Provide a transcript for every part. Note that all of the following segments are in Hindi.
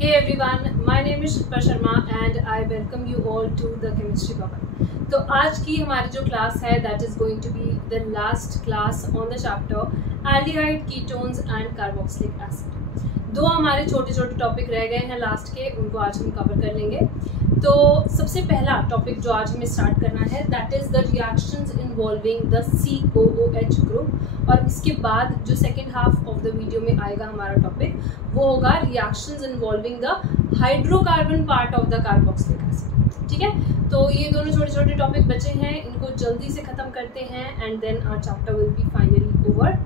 Hey everyone, my name is Shilpa Sharma and I welcome you all to the Chemistry Bubble. तो आज की हमारी जो क्लास है that is going to be the last class on the chapter aldehyde, ketones and carboxylic acid. दो हमारे छोटे छोटे टॉपिक रह गए हैं लास्ट के, उनको आज हम कवर कर लेंगे। तो सबसे पहला टॉपिक जो आज हमें स्टार्ट करना है that is the reactions involving the COOH group, और इसके बाद जो second half of the video में आएगा हमारा टॉपिक वो होगा reactions involving the hydrocarbon part of the carboxylic acid. ठीक है, तो ये दोनों छोटे छोटे टॉपिक बचे हैं, इनको जल्दी से खत्म करते हैं and then our chapter will be finally over.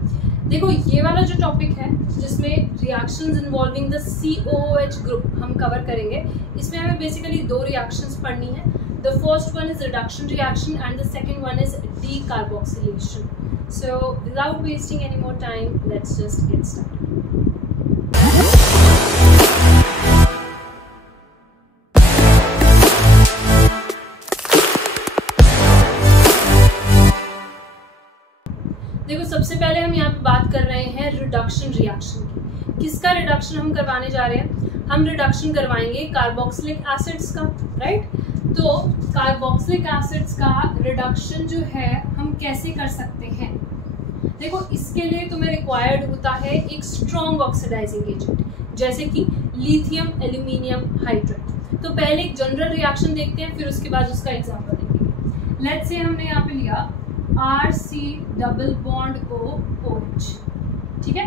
देखो ये वाला जो टॉपिक है जिसमें reactions involving the COOH group हम कवर करेंगे, इसमें हमें बेसिकली दो रिएक्शंस पढ़नी है। The first one is reduction reaction and the second one is decarboxylation. So without wasting any more time let's just get started. देखो सबसे पहले हम यहाँ पे बात कर रहे हैं रिडक्शन रिएक्शन की। किसका रिडक्शन हम करवाने जा रहे हैं? हम रिडक्शन करवाएंगे कार्बोक्सिलिक एसिड्स का, राइट। तो कार्बोक्सिलिक एसिड्स का रिडक्शन जो है हम कैसे कर सकते हैं? देखो इसके लिए तुम्हें रिक्वायर्ड होता है एक स्ट्रॉन्ग ऑक्सीडाइजिंग एजेंट, जैसे कि लिथियम एल्यूमिनियम हाइड्राइड। तो पहले एक जनरल रिएक्शन देखते हैं, फिर उसके बाद उसका एग्जाम्पल देखेंगे। लेट्स से हमने यहाँ पे लिया RC डबल बॉन्ड OH, ठीक है,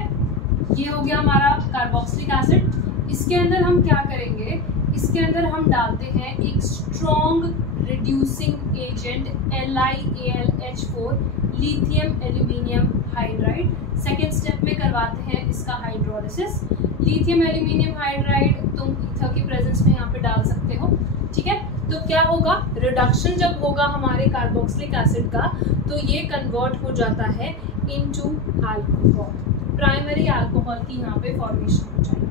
ये हो गया हमारा कार्बोक्सिलिक एसिड। इसके अंदर हम क्या करेंगे? इसके अंदर हम डालते हैं एक strong reducing agent LiAlH4 lithium aluminium hydride. Second step में करवाते हैं इसका हाइड्रोलिसिस। लिथियम एल्यूमिनियम हाइड्राइड तुम ईथर की प्रेजेंस में यहाँ पे डाल सकते हो, ठीक है। तो क्या होगा? रिडक्शन जब होगा हमारे कार्बोक्सिलिक एसिड का तो ये कन्वर्ट हो जाता है इनटू अल्कोहल, प्राइमरी अल्कोहल की यहाँ पे फॉर्मेशन हो जाएगी।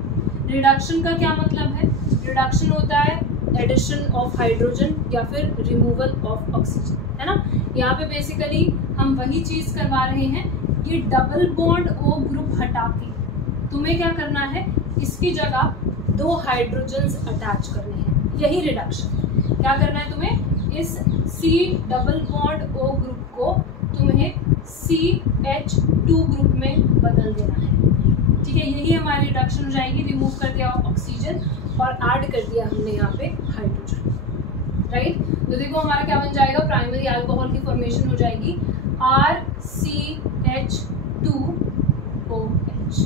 रिडक्शन का क्या मतलब है? रिडक्शन होता है एडिशन ऑफ हाइड्रोजन या फिर रिमूवल ऑफ ऑक्सीजन, है ना। यहाँ पे बेसिकली हम वही चीज करवा रहे हैं। ये डबल बॉन्ड O ग्रुप हटा के तुम्हें क्या करना है? इसकी जगह दो हाइड्रोजन्स अटैच करने हैं, यही रिडक्शन। क्या करना है तुम्हें? इस C double bond O group को तुम्हें CH2 ग्रुप में बदल देना है, ठीक है। यही हमारी रिडक्शन हो जाएगी। रिमूव कर दिया ऑक्सीजन और ऐड कर दिया हमने यहाँ पे हाइड्रोजन, राइट। तो देखो हमारा क्या बन जाएगा? प्राइमरी अल्कोहल की फॉर्मेशन हो जाएगी RCH2OH।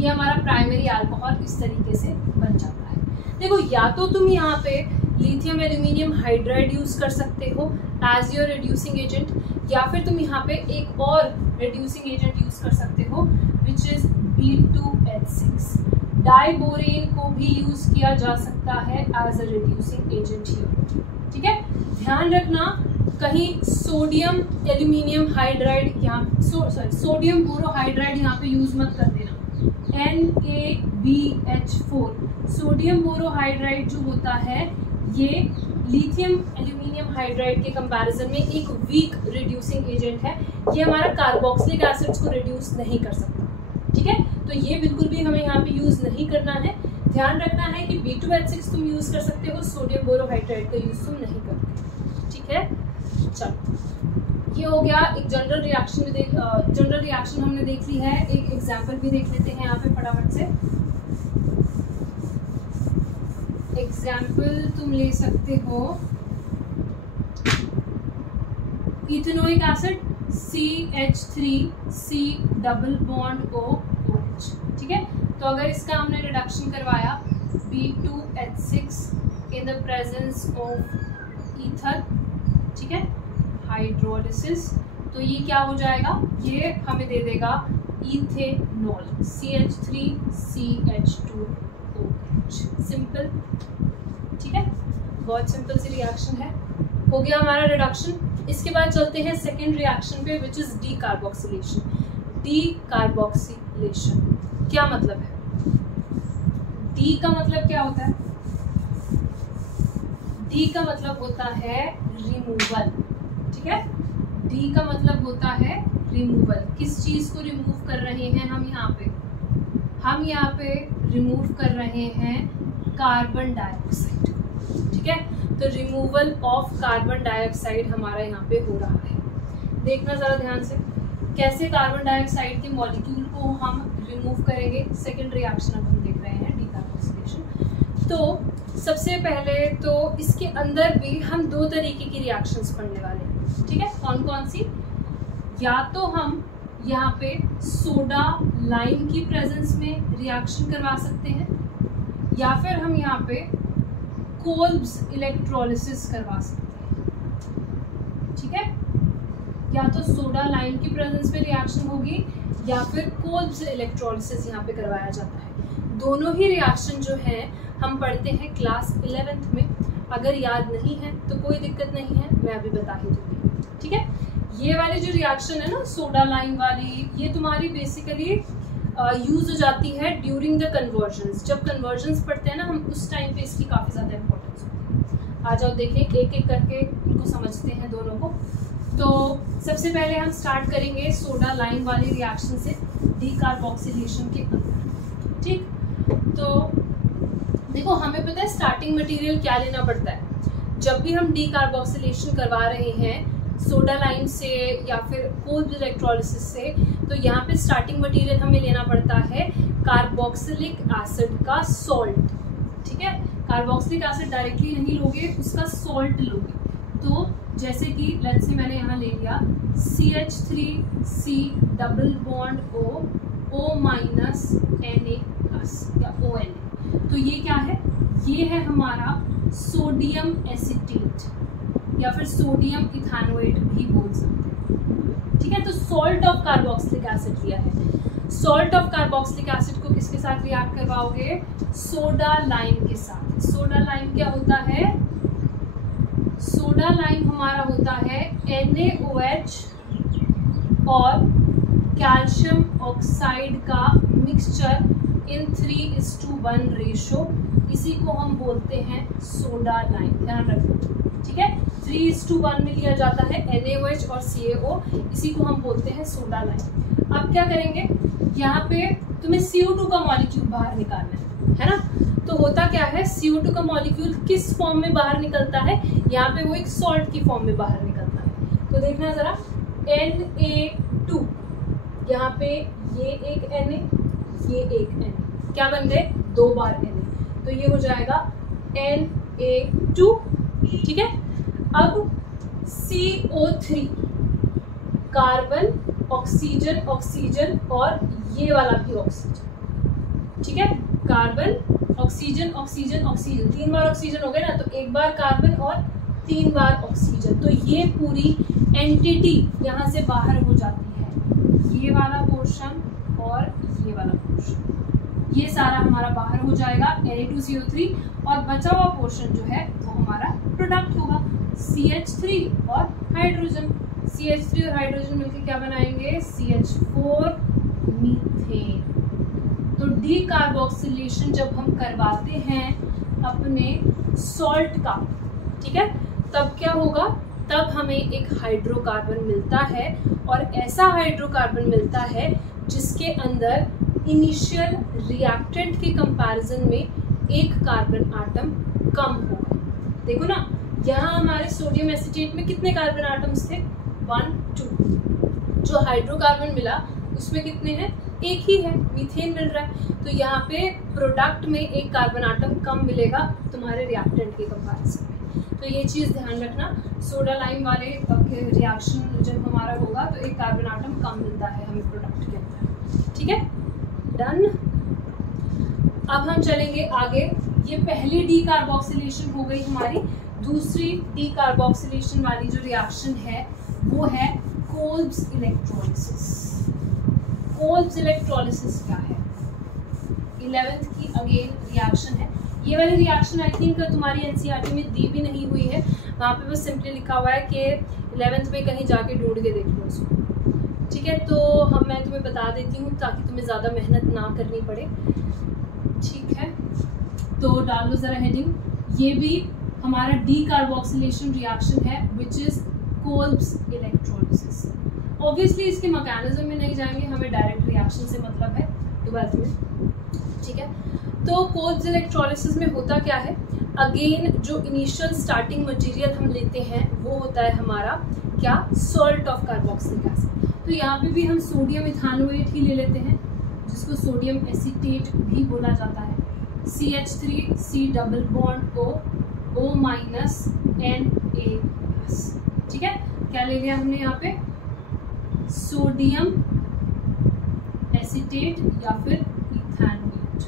ये हमारा प्राइमरी अल्कोहल इस तरीके से बन जाता है। देखो या तो तुम यहाँ पे लिथियम एल्यूमिनियम हाइड्राइड यूज कर सकते हो एज योर रिड्यूसिंग एजेंट, या फिर तुम यहाँ पे एक और रिड्यूसिंग एजेंट यूज कर सकते हो विच इज B2H6। डाइबोरेन को भी यूज किया जा सकता है as a reducing agent here, ठीक है। ध्यान रखना कहीं सोडियम एल्यूमिनियम हाइड्राइड यहाँ सोडियम बोरोहाइड्राइड यहाँ पे यूज मत कर देना। NaBH4 सोडियम बोरोहाइड्राइड जो होता है ये लिथियम एल्यूमिनियम हाइड्राइड के कंपैरिजन में एक वीक रिड्यूसिंग एजेंट है। ये हमारा कार्बोक्सिलिक एसिड्स को रिड्यूस नहीं कर सकता, ठीक है। तो ये बिल्कुल भी हमें यहाँ पे यूज नहीं करना है। ध्यान रखना है कि B2H6 तुम यूज कर सकते हो, सोडियम बोरोहाइड्राइड का यूज तुम नहीं करते, ठीक है। चलो ये हो गया एक जनरल रिएक्शन भी जनरल रिएक्शन हमने देख ली है। एक एग्जाम्पल भी देख लेते हैं यहाँ पे फटाफट से। एग्जाम्पल तुम ले सकते हो ethanoic acid CH3C double bond OH, ठीक है। तो अगर इसका हमने रिडक्शन करवाया B2H6 in the presence of ether, ठीक है, हाइड्रोलिसिस, तो ये क्या हो जाएगा? ये हमें दे देगा इथेनॉल CH3CH2OH। सिंपल, ठीक है, बहुत सिंपल सी रिएक्शन है। हो गया हमारा रिडक्शन। इसके बाद चलते हैं सेकेंड रिएक्शन पे विच इज डीकार्बोक्सिलेशन। डीकार्बोक्सिलेशन क्या मतलब है? डी का मतलब क्या होता है? डी का मतलब होता है रिमूवल, ठीक है। डी का मतलब होता है रिमूवल। किस चीज को रिमूव कर रहे हैं हम यहाँ पे? हम यहाँ पे रिमूव कर रहे हैं कार्बन डाइऑक्साइड, ठीक है। तो रिमूवल ऑफ कार्बन डाइऑक्साइड हमारा यहाँ पे हो रहा है। देखना ज़रा ध्यान से कैसे कार्बन डाइऑक्साइड के मॉलिक्यूल को हम रिमूव करेंगे। सेकेंड रिएक्शन अब हम देख रहे हैं डीकार्बोक्सिलेशन। तो सबसे पहले तो इसके अंदर भी हम दो तरीके की रिएक्शंस पढ़ने वाले हैं, ठीक है। कौन कौन सी? या तो हम यहाँ पे सोडा लाइम की प्रेजेंस में रिएक्शन करवा सकते हैं, या फिर हम यहाँ पे कोल्ब्स इलेक्ट्रोलिसिस करवा सकते हैं, ठीक है। या तो सोडा लाइम की प्रेजेंस में रिएक्शन होगी या फिर कोल्ब्स इलेक्ट्रोलिसिस यहाँ पे करवाया जाता है। दोनों ही रिएक्शन जो है हम पढ़ते हैं क्लास 11th में। अगर याद नहीं है तो कोई दिक्कत नहीं है, मैं अभी बता ही दूंगी, ठीक है। ये वाली जो रिएक्शन है ना सोडा लाइम वाली, ये तुम्हारी बेसिकली यूज हो जाती है ड्यूरिंग द कन्वर्जन्स। जब कन्वर्जन्स पढ़ते हैं ना हम, उस टाइम पे इसकी काफ़ी ज़्यादा इंपॉर्टेंस होती है। आ जाओ देखें एक एक करके इनको समझते हैं दोनों को। तो सबसे पहले हम स्टार्ट करेंगे सोडा लाइम वाली रिएक्शन से डीकार्बोक्सिलेशन के अंदर, ठीक। तो देखो हमें पता है स्टार्टिंग मटेरियल क्या लेना पड़ता है। जब भी हम डीकार्बोक्सिलेशन करवा रहे हैं सोडा लाइम से या फिर कोल्ब्स इलेक्ट्रोलिसिस से, तो यहाँ पे स्टार्टिंग मटेरियल हमें लेना पड़ता है कार्बोक्सिलिक एसिड का सॉल्ट, ठीक है। कार्बोक्सिलिक एसिड डायरेक्टली नहीं लोगे, उसका सॉल्ट लोगे। तो जैसे कि लेट्स से मैंने यहाँ ले लिया CH3C double bond O minus Na plus या ONA। तो ये क्या है? ये है हमारा सोडियम एसीटेट या फिर सोडियम इथानोएट भी बोल सकते हैं, ठीक है। तो सॉल्ट ऑफ कार्बोक्सिलिक एसिड लिया है। सॉल्ट ऑफ कार्बोक्सिलिक एसिड को किसके साथ रिएक्ट करवाओगे? सोडा लाइम के साथ। सोडा लाइम क्या होता है? सोडा लाइम हमारा होता है NaOH और कैल्शियम ऑक्साइड का मिक्सचर इन 3:1 रेशो। इसी को हम बोलते हैं सोडा लाइम, ध्यान रखो, ठीक है। 3:1 में लिया जाता है NaOH और CaO, इसी को हम बोलते हैं सोडा लाइम। अब क्या करेंगे, यहाँ पे तुम्हें CO2 का मॉलिक्यूल बाहर निकालना है ना। तो होता क्या है, CO2 का मॉलिक्यूल किस फॉर्म में बाहर निकलता है? यहाँ पे वो एक सॉल्ट की फॉर्म में बाहर निकलता है। तो देखना जरा Na2, यहाँ पे ये एक Na, ये एक Na, क्या बन गए? 2 बार Na, तो ये हो जाएगा Na2, ठीक है। अब CO3, कार्बन ऑक्सीजन ऑक्सीजन और ये वाला भी ऑक्सीजन, ठीक है। कार्बन ऑक्सीजन ऑक्सीजन ऑक्सीजन, 3 बार ऑक्सीजन हो गए ना, तो 1 बार कार्बन और 3 बार ऑक्सीजन। तो ये पूरी एंटिटी यहाँ से बाहर हो जाती है। ये वाला पोर्शन और ये वाला पोर्शन, ये सारा हमारा बाहर हो जाएगा Na2CO3, और बचा हुआ पोर्शन जो है वो हमारा प्रोडक्ट होगा CH3 और हाइड्रोजन। CH3 और हाइड्रोजन मिलकर क्या बनाएंगे? CH4 methane. तो डीकार्बोक्सिलेशन जब हम करवाते हैं अपने सॉल्ट का, ठीक है, तब क्या होगा? तब हमें एक हाइड्रोकार्बन मिलता है, और ऐसा हाइड्रोकार्बन मिलता है जिसके अंदर इनिशियल रिएक्टेंट के कंपैरिजन में एक कार्बन आटम कम होगा। देखो ना, यहाँ हमारे सोडियम एसीटेट में कितने कार्बन आटम्स थे? 1 2। जो हाइड्रोकार्बन मिला उसमें कितने हैं? एक ही है, मीथेन मिल रहा है। तो यहाँ पे प्रोडक्ट में एक कार्बन आटम कम मिलेगा तुम्हारे रिएक्टेंट के कंपैरिजन में। तो ये चीज़ ध्यान रखना, सोडा लाइम वाले रिएक्शन जब हमारा होगा तो एक कार्बन आटम कम मिलता है हमें प्रोडक्ट के अंदर, ठीक है। डन। अब हम चलेंगे आगे। ये पहली डीकार्बोक्सिलेशन हो गई हमारी। दूसरी डीकार्बोक्सिलेशन वाली जो रिएक्शन है वो है कोल्ब्स इलेक्ट्रोलिसिस। कोल्ब्स इलेक्ट्रोलिसिस क्या है? 11th की अगेन रिएक्शन है। ये वाली रिएक्शन आई थिंक तुम्हारी NCERT में दी भी नहीं हुई है, वहाँ पे बस सिंपली लिखा हुआ है कि 11th में कहीं जाके ढूंढ के देख लो उसको, ठीक है। तो मैं तुम्हें बता देती हूँ ताकि तुम्हें ज़्यादा मेहनत ना करनी पड़े, ठीक है। तो डाल लो ज़रा हेडिंग। ये भी हमारा डीकार्बोक्सिलेशन रिएक्शन है which is Kolbe's electrolysis. Obviously इसके मैकेनिज्म में नहीं जाएंगे, हमें डायरेक्ट रिएक्शन से मतलब है 12th में, ठीक है। तो कोल्ब्स इलेक्ट्रोलिसिस में होता क्या है, अगेन जो इनिशियल स्टार्टिंग मटेरियल हम लेते हैं वो होता है हमारा क्या, सॉल्ट ऑफ कार्बोक्सिलिक एसिड। तो यहाँ पे भी हम सोडियम इथानोएट ही ले लेते हैं जिसको सोडियम एसीटेट भी बोला जाता है। CH3 C double bond O minus Na+, ठीक है। क्या ले लिया हमने यहाँ पे, सोडियम एसीटेट या फिर इथानोएट।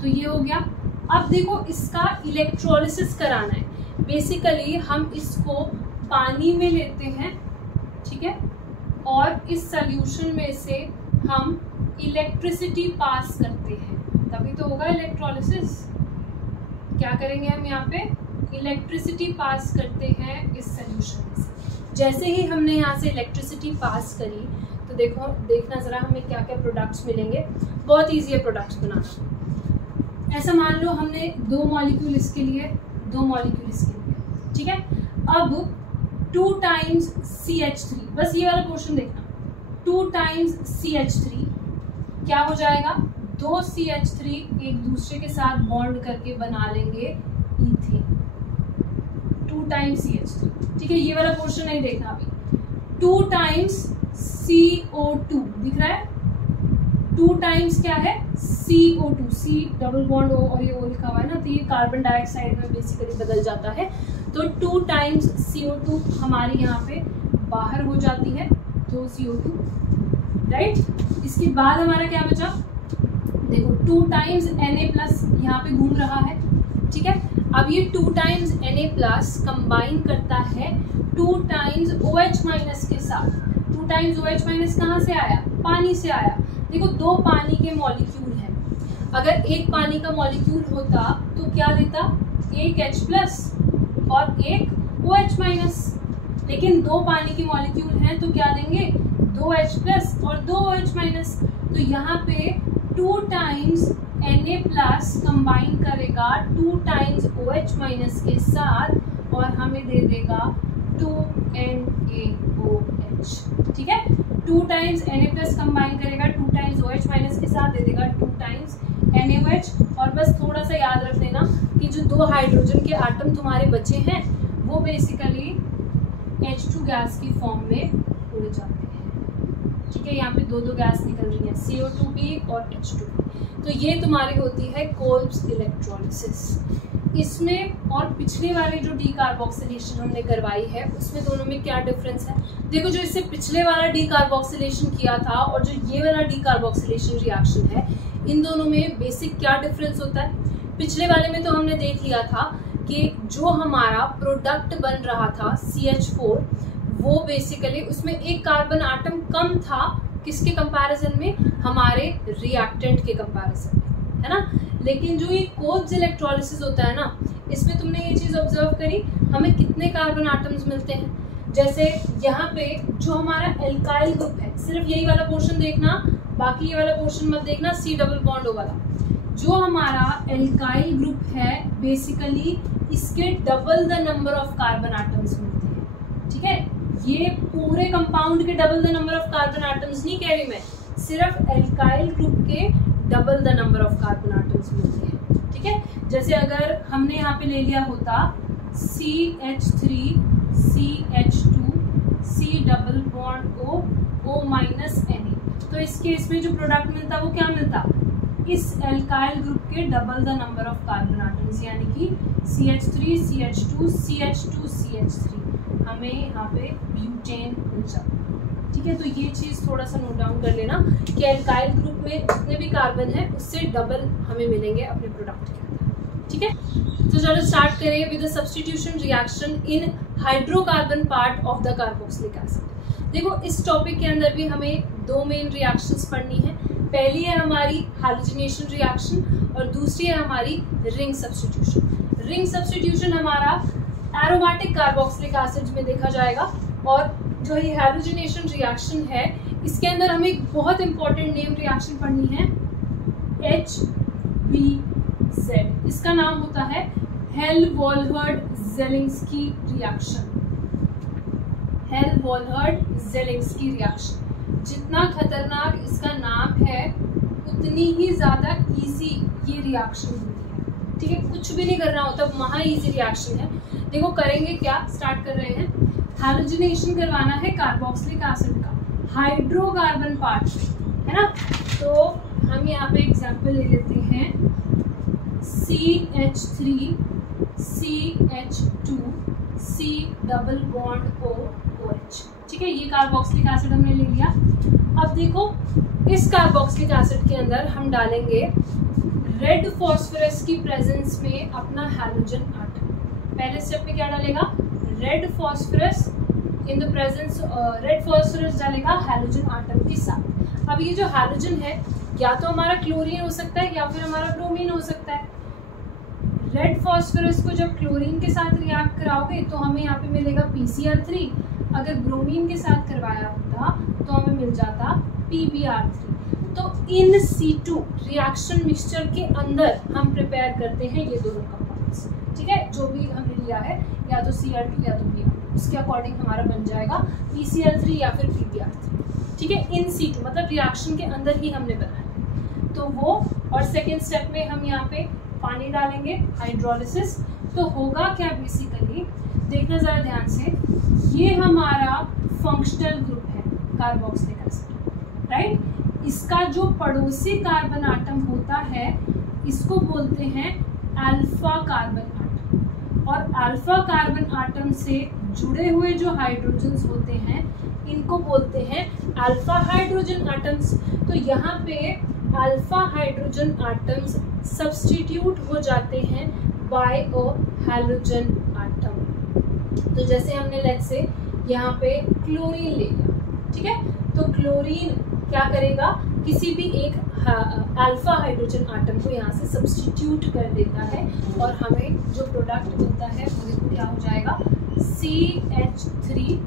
तो ये हो गया। अब देखो इसका इलेक्ट्रोलिसिस कराना है। बेसिकली हम इसको पानी में लेते हैं, ठीक है, और इस सॉल्यूशन में से हम इलेक्ट्रिसिटी पास करते हैं, तभी तो होगा इलेक्ट्रोलिसिस। क्या करेंगे हम यहाँ पे, इलेक्ट्रिसिटी पास करते हैं इस सॉल्यूशन में से। जैसे ही हमने यहाँ से इलेक्ट्रिसिटी पास करी तो देखना ज़रा हमें क्या क्या प्रोडक्ट्स मिलेंगे। बहुत ईजी है प्रोडक्ट्स बनाना। ऐसा मान लो हमने 2 मॉलिक्यूल इसके लिए, 2 मॉलिक्यूल इसके लिए, ठीक है। अब 2 टाइम्स CH3, बस ये वाला पोर्शन देखना, 2 टाइम्स CH3 क्या हो जाएगा, 2 CH3 एक दूसरे के साथ बॉन्ड करके बना लेंगे ईथेन। 2 टाइम्स CH3, ठीक है। ये वाला पोर्शन नहीं देखना अभी। 2 टाइम्स CO2 दिख रहा है, 2 टाइम्स क्या है, CO2, C double bond O और ये O लिखा हुआ है ना, तो ये कार्बन डाइऑक्साइड में बेसिकली बदल जाता है। तो 2 टाइम्स CO2 हमारी यहाँ पे बाहर हो जाती है, 2 CO2, राइट। इसके बाद हमारा क्या बचा, देखो 2 टाइम्स Na+ यहाँ पे घूम रहा है, ठीक है। अब ये 2 टाइम्स Na+ कंबाइन करता है 2 टाइम्स OH- के साथ। 2 टाइम्स OH- कहाँ से आया, पानी से आया। देखो 2 पानी के मॉलिक्यूल हैं, अगर एक पानी का मॉलिक्यूल होता तो क्या देता, एक H+ और एक OH-, लेकिन 2 पानी के मॉलिक्यूल हैं तो क्या देंगे, 2 H+ और 2 OH-। तो यहाँ पे 2 टाइम्स Na+ कंबाइन करेगा 2 टाइम्स OH- के साथ और हमें दे देगा 2NaOH, ठीक है। 2 टाइम्स Na+ कंबाइन करेगा 2 टाइम्स OH- के साथ, दे देगा 2 टाइम्स NaOH। और बस थोड़ा सा याद रख लेना कि जो 2 हाइड्रोजन के आटम तुम्हारे बचे हैं वो बेसिकली H2 गैस की फॉर्म में उड़ जाते हैं, ठीक है। यहाँ पे 2 गैस निकल रही है, CO2 भी और H2। तो ये तुम्हारी होती है कोल्ब्स इलेक्ट्रोलिसिस। इसमें और पिछले वाले जो डीकार्बोक्सिलेशन हमने करवाई है उसमें दोनों में क्या डिफरेंस है, देखो जो इससे पिछले वाला डीकार्बोक्सिलेशन किया था और जो ये वाला डीकार्बोक्सिलेशन रिएक्शन है, इन दोनों में बेसिक क्या डिफरेंस होता है। पिछले वाले में तो हमने देख लिया था कि जो हमारा प्रोडक्ट बन रहा था CH4, वो बेसिकली उसमें एक कार्बन आटम कम था, किसके कंपैरिजन में, हमारे रिएक्टेंट के कंपैरिजन में, है ना। लेकिन जो ये कोल्ब्स इलेक्ट्रोलिसिस होता है ना, इसमें तुमने ये चीज़ ऑब्जर्व करी, हमें कितने कार्बन आटम्स मिलते हैं। जैसे यहाँ पे जो हमारा एल्काइल ग्रुप है, सिर्फ यही वाला पोर्शन देखना, बाकी ये वाला पोर्शन मत देखना, C डबल बॉन्ड O वाला। जो हमारा एल्काइल ग्रुप है बेसिकली इसके double the number of carbon atoms मिलते हैं, ठीक है। ये पूरे कंपाउंड के double the number of carbon atoms नहीं कह रही मैं, सिर्फ एल्काइल ग्रुप के double the number of carbon atoms मिलते हैं, ठीक है। जैसे अगर हमने यहाँ पे ले लिया होता CH3 CH2 C double bond O -Na, तो इस केस में जो प्रोडक्ट मिलता वो क्या मिलता, इस एल्काइल ग्रुप के double the number of carbon atoms, यानी कि CH3 CH2 CH2 CH3, हमें यहाँ पे ब्यूटेन मिल जाता है, ठीक है। तो ये चीज़ थोड़ा सा नोट डाउन कर लेना कि एल्काइल ग्रुप में जितने भी कार्बन है उससे डबल हमें मिलेंगे अपने प्रोडक्ट के अंदर, ठीक है। तो चलो स्टार्ट करें with the substitution reaction in hydrocarbon part of the carboxylic acid. देखो इस टॉपिक के अंदर भी हमें 2 मेन रिएक्शंस पढ़नी है। पहली है हमारी हैलोजिनेशन रिएक्शन और दूसरी है हमारी रिंग सब्स्टिट्यूशन। रिंग सब्स्टिट्यूशन हमारा एरोमेटिक कार्बोक्सिलिक एसिड में देखा जाएगा, और जो ये हैलोजिनेशन रिएक्शन है इसके अंदर हमें एक बहुत इंपॉर्टेंट नेम रिएक्शन पढ़नी है, HBZ। इसका नाम होता है हेल-वॉलहर्ड-ज़ेलिंस्की रिएक्शन। हेल-वॉलहर्ड-ज़ेलिंस्की रिएक्शन, जितना खतरनाक इसका नाम है उतनी ही ज़्यादा इजी ये रिएक्शन होती है। ठीक है, कुछ भी नहीं करना होता, महा इजी रिएक्शन है। देखो करेंगे क्या, स्टार्ट कर रहे हैं। हैलोजिनेशन करवाना है कार्बोक्सिलिक एसिड का हाइड्रोकार्बन पार्ट है ना। तो हम यहाँ पे एग्जाम्पल ले लेते हैं CH3 CH2 C double bond OH। ठीक है, ये कार्बोक्सिलिक एसिड हमने ले लिया। अब देखो इस कार्बोक्सिलिक एसिड के अंदर हम डालेंगे रेड फॉस्फोरस की प्रेजेंस में अपना हैलोजन आटम। पहले स्टेप पे क्या डालेगा, red phosphorus in the presence, red phosphorus डालेगा हैलोजन आटम के साथ। अब ये जो हैलोजन है या तो हमारा क्लोरीन हो सकता है या फिर हमारा ब्रोमीन हो सकता है। रेड फॉस्फोरस को जब क्लोरीन के साथ रिएक्ट कराओगे तो हमें यहाँ पे मिलेगा PCr3। अगर ब्रोमीन के साथ करवाया होता तो हमें मिल जाता PbR3। तो इन C2 रिएक्शन मिक्सचर के अंदर हम प्रिपेयर करते हैं ये दोनों कंपाउंड्स। ठीक है, जो भी हमने लिया है या तो Cr2 या तो Br, उसके अकॉर्डिंग हमारा बन जाएगा PCl3 या फिर PbR3। ठीक है, इन C2 मतलब रिएक्शन के अंदर ही हमने बनाया तो वो। और सेकेंड स्टेप में हम यहाँ पे पानी डालेंगे, हाइड्रोलिसिस। तो होगा क्या बेसिकली, देखना ज़रा ध्यान से, ये हमारा फंक्शनल ग्रुप है कार्बोक्सिलिक एसिड, राइट। इसका जो पड़ोसी कार्बन आटम होता है इसको बोलते हैं अल्फा कार्बन आटम। और अल्फा कार्बन आटम से जुड़े हुए जो हाइड्रोजन्स होते हैं इनको बोलते हैं अल्फा हाइड्रोजन आटम्स। तो यहाँ पे अल्फा हाइड्रोजन आटम्स सब्स्टिट्यूट हो जाते हैं बाय अ हैलोजन आटम। तो जैसे हमने लेट्स से यहाँ पे क्लोरीन ले लिया, ठीक है, तो क्लोरीन क्या करेगा, किसी भी एक अल्फा हाइड्रोजन आटम को यहाँ से सब्स्टिट्यूट कर देता है और हमें जो प्रोडक्ट मिलता है वो देखो क्या हो जाएगा, CH3।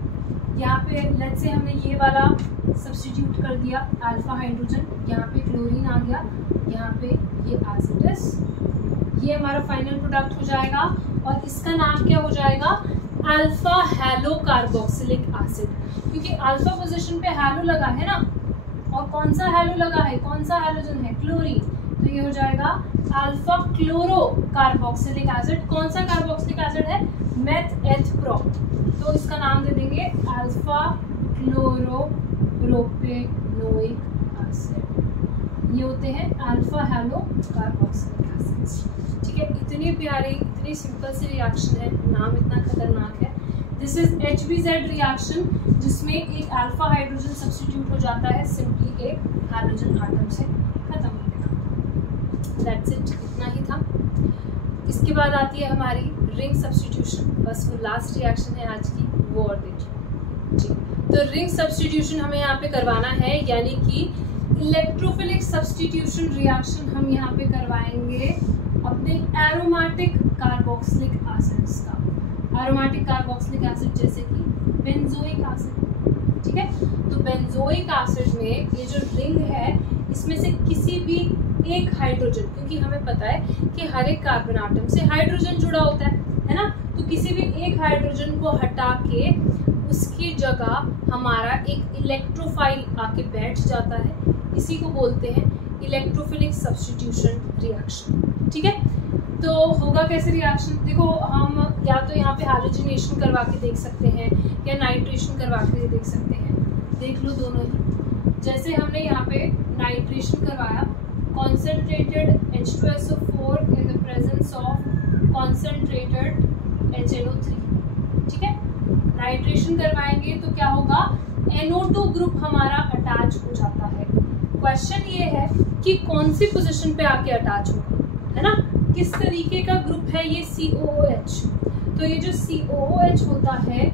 यहाँ पे लेट्स से हमने ये वाला सब्स्टिट्यूट कर दिया अल्फा हाइड्रोजन, यहाँ पे क्लोरीन आ गया, यहाँ पे ये एज इट इज, ये हमारा फाइनल प्रोडक्ट हो जाएगा और इसका नाम क्या हो जाएगा, अल्फा हैलो कार्बोक्सिलिक एसिड। क्योंकि अल्फा पोजीशन पे हैलो लगा है ना, और कौन सा हैलो लगा है, कौन सा हैलोजन है, क्लोरीन, तो ये हो जाएगा अल्फा क्लोरो कार्बोक्सिलिक एसिड। कौन सा कार्बोक्सिलिक एसिड है, मेथ एथ प्रो, तो इसका नाम दे देंगे अल्फा क्लोरो प्रोपेनोइक एसिड। ये होते हैं अल्फा हैलो कार्बोक्सिलिक एसिड्स। ठीक है, इतनी प्यारी, इतनी सिंपल सी रिएक्शन है, नाम इतना खतरनाक है। दिस इज HBZ रिएक्शन जिसमें एक अल्फा हाइड्रोजन सब्स्टिट्यूट हो जाता है सिंपली एक हाइड्रोजन आटम से, खत्म हो गया। दैट्स इट, इतना ही था। इसके बाद आती है हमारी रिंग सब्स्टिट्यूशन, बस वो लास्ट रिएक्शन है आज की, वो और देखिए। ठीक, तो रिंग सब्स्टिट्यूशन हमें यहाँ पे करवाना है, यानी कि इलेक्ट्रोफिलिक सब्स्टिट्यूशन रिएक्शन हम यहाँ पे करवाएंगे अपने एरोमेटिक कार्बोक्सिलिक एसिड्स का। एरोमेटिक कार्बोक्सिलिक एसिड जैसे कि बेंजोइक एसिड। ठीक है, तो बेंजोइक एसिड में ये जो रिंग है इसमें से किसी भी एक हाइड्रोजन, क्योंकि हमें पता है कि हर एक कार्बन आटम से हाइड्रोजन जुड़ा होता है ना, तो किसी भी एक हाइड्रोजन को हटा के उसकी जगह हमारा एक इलेक्ट्रोफाइल आके बैठ जाता है, इसी को बोलते हैं इलेक्ट्रोफिलिक सब्स्टिट्यूशन रिएक्शन। ठीक है, तो होगा कैसे रिएक्शन, देखो हम या तो यहाँ पे हैलोजिनेशन करवा के देख सकते हैं या नाइट्रेशन करवा के देख सकते हैं, देख लो दोनों ही। जैसे हमने यहाँ पे नाइट्रेशन करवाया, concentrated H2SO4 in the presence of concentrated HNO3। ठीक है, नाइट्रेशन करवाएंगे तो क्या होगा, NO2 ग्रुप हमारा अटैच हो जाता है। क्वेश्चन ये है कि कौन सी पोजीशन पे आके अटैच होगा, है ना, किस तरीके का ग्रुप है ये COOH। तो ये जो COOH होता है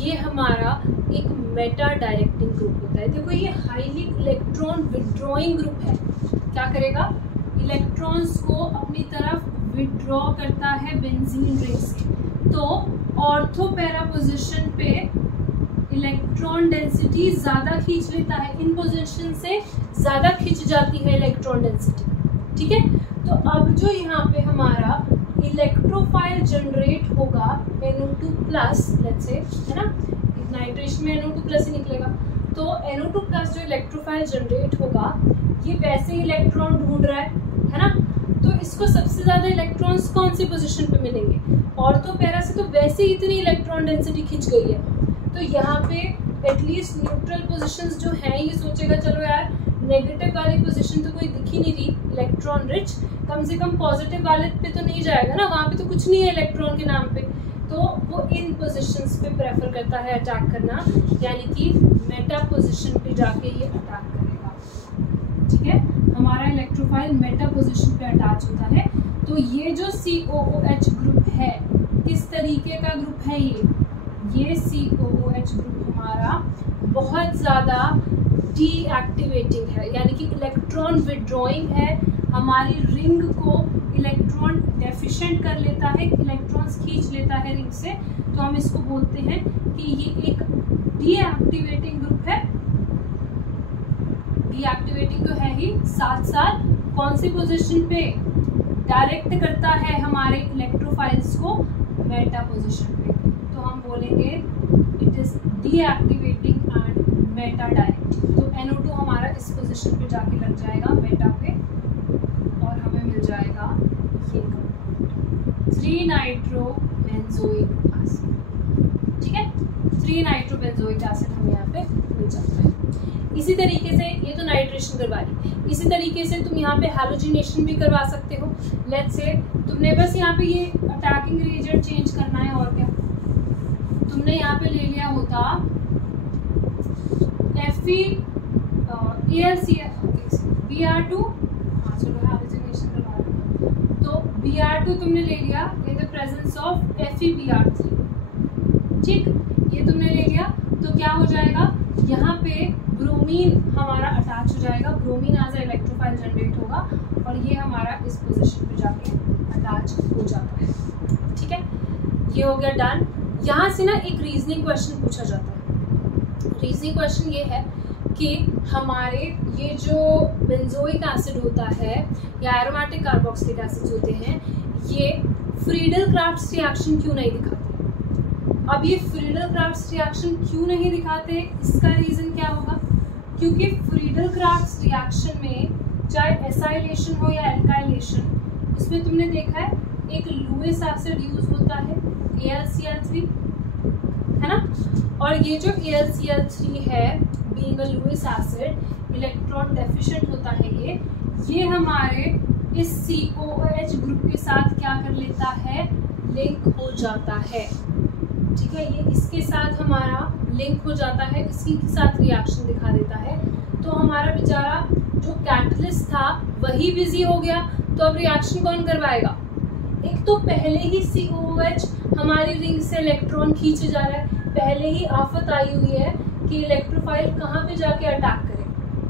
ये हमारा एक मेटा डायरेक्टिंग ग्रुप होता है। देखो ये हाईली इलेक्ट्रॉन विड्रॉइंग ग्रुप है, क्या करेगा, इलेक्ट्रॉन्स को अपनी तरफ विड्रॉ करता है बेंजीन रिंग से। तो ऑर्थो पैरा पोजिशन पे इलेक्ट्रॉन डेंसिटी ज़्यादा खींच लेता है, इन पोजिशन से ज़्यादा खींच जाती है इलेक्ट्रॉन डेंसिटी। ठीक है, तो अब जो यहाँ पे हमारा इलेक्ट्रोफाइल जनरेट होगा NO2 प्लस, लेट्स से, है ना, नाइट्रेशन में NO2 प्लस ही निकलेगा, तो NO2 प्लस जो इलेक्ट्रोफाइल जनरेट होगा ये वैसे ही इलेक्ट्रॉन ढूंढ रहा है ना, तो इसको सबसे ज्यादा इलेक्ट्रॉन्स कौन सी पोजीशन पे मिलेंगे? ऑर्थो पैरा से तो वैसे ही इतनी इलेक्ट्रॉन डेंसिटी खिंच गई है, तो यहाँ पे एटलीस्ट न्यूट्रल पोजीशंस जो हैं ये सोचेगा चलो यार नेगेटिव वाली पोजीशन तो कोई दिख ही नहीं रही इलेक्ट्रॉन रिच, कम से कम पॉजिटिव वाले पे तो नहीं जाएगा ना, वहाँ पे तो कुछ नहीं है इलेक्ट्रॉन के नाम पे, तो वो इन पोजीशंस पे प्रेफर करता है अटैक करना, यानी कि मेटा पोजीशन पे जाके ये अटैक करेगा। ठीक है, हमारा इलेक्ट्रोफाइल मेटा पोजीशन पे अटैच होता है। तो ये जो COOH ग्रुप है किस तरीके का ग्रुप है? ये COOH ग्रुप हमारा बहुत ज़्यादा डीएक्टिवेटिंग है, यानी कि इलेक्ट्रॉन विड्रॉइंग है, हमारी रिंग को इलेक्ट्रॉन डेफिशिएंट कर लेता है, इलेक्ट्रॉन्स खींच लेता है रिंग से, तो हम इसको बोलते हैं कि ये एक डीएक्टिवेटिंग ग्रुप है। डीएक्टिवेटिंग तो है ही, साथ साथ कौन सी पोजीशन पे डायरेक्ट करता है हमारे इलेक्ट्रोफाइल्स को? मेटा पोजीशन पे। तो हम बोलेंगे it is deactivating and Meta direct. तो NO2 हमारा इस पोजीशन पे जाके लग जाएगा मेटा पे, और हमें मिल जाएगा ये 3-नाइट्रोबेंजोइक एसिड। ठीक है, 3-नाइट्रोबेंजोइक एसिड हमें यहाँ पे मिल जाता है। इसी तरीके से ये तो नाइट्रेशन करवा ली, इसी तरीके से तुम यहाँ पे हैलोजिनेशन भी करवा सकते हो। लेट्स से तुमने बस यहाँ पे ये अटैकिंग रिएजेंट चेंज करना है, और क्या तुमने यहाँ पे ले लिया होता Br2, हाँ चलो हैलोजिनेशन करवा लो, तो Br2 तुमने ले लिया in the presence of FeBr3। ठीक, ये तुमने ले लिया तो क्या हो जाएगा, यहाँ पे ब्रोमीन हमारा अटैच हो जाएगा, bromine as a electrophile generate होगा, और ये हमारा इस पोजीशन पे जाके अटैच हो जाता है। ठीक है, ये हो गया डन। यहाँ से ना एक रीजनिंग क्वेश्चन पूछा जाता है। रीजनिंग क्वेश्चन ये है कि हमारे ये जो बेंजोइक एसिड होता है या एरोमेटिक कार्बोक्सिलिक एसिड होते हैं, ये फ्रीडल-क्राफ्ट्स रिएक्शन क्यों नहीं दिखाते? अब ये फ्रीडल-क्राफ्ट्स रिएक्शन क्यों नहीं दिखाते, इसका रीजन क्या होगा? क्योंकि फ्रीडल-क्राफ्ट्स रिएक्शन में चाहे एसाइलेशन हो या एल्काइलेशन, उसमें तुमने देखा है एक लुईस एसिड यूज होता है AlCl3, है ना, और ये जो AlCl3 है being a Lewis acid electron deficient होता है, ये हमारे इस COOH ग्रुप के साथ क्या कर लेता है, लिंक हो जाता है। ठीक है, ये इसके साथ हमारा लिंक हो जाता है, इसी के साथ रिएक्शन दिखा देता है, तो हमारा बेचारा जो कैटलिस्ट था वही बिजी हो गया, तो अब रिएक्शन कौन करवाएगा? एक तो पहले ही COOH हमारी रिंग से इलेक्ट्रॉन खींचे जा रहा है, पहले ही आफत आई हुई है कि इलेक्ट्रोफाइल कहाँ पे जाके अटैक करे,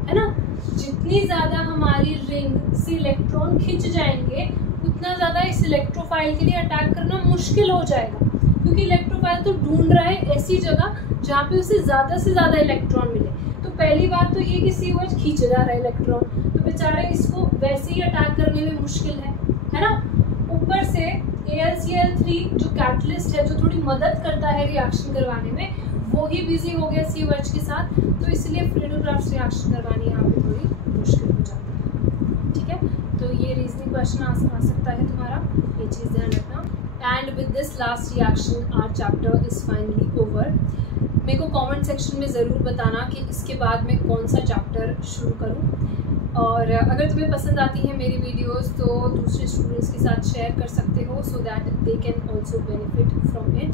है ना। जितनी ज़्यादा हमारी रिंग से इलेक्ट्रॉन खिंच जाएंगे उतना ज़्यादा इस इलेक्ट्रोफाइल के लिए अटैक करना मुश्किल हो जाएगा, क्योंकि इलेक्ट्रोफाइल तो ढूंढ रहा है ऐसी जगह जहाँ पे उसे ज़्यादा से ज़्यादा इलेक्ट्रॉन मिले। तो पहली बात तो ये कि COH खींच जा रहा है इलेक्ट्रॉन, तो बेचारे इसको वैसे ही अटैक करने में मुश्किल है ना। ऊपर से AlCl3 जो कैटलिस्ट है, जो थोड़ी मदद करता है रिएक्शन करवाने में, वो ही बिजी हो गया COH के साथ, तो इसलिए फ्रीडल-क्राफ्ट्स रिएक्शन करवानी यहाँ पे थोड़ी मुश्किल हो जाती है। ठीक है, तो ये रीजनिंग क्वेश्चन आ सकता है तुम्हारा, ये चीज़ ध्यान रखना। And with this last reaction our chapter is finally over. मेरे को कमेंट सेक्शन में ज़रूर बताना कि इसके बाद मैं कौन सा चैप्टर शुरू करूँ, और अगर तुम्हें पसंद आती है मेरी वीडियोस तो दूसरे स्टूडेंट्स के साथ शेयर कर सकते हो, so that they can also benefit from it.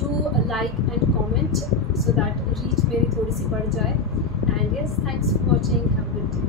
Do like and comment so that reach मेरी थोड़ी सी बढ़ जाए। And yes, thanks for watching, have a good day.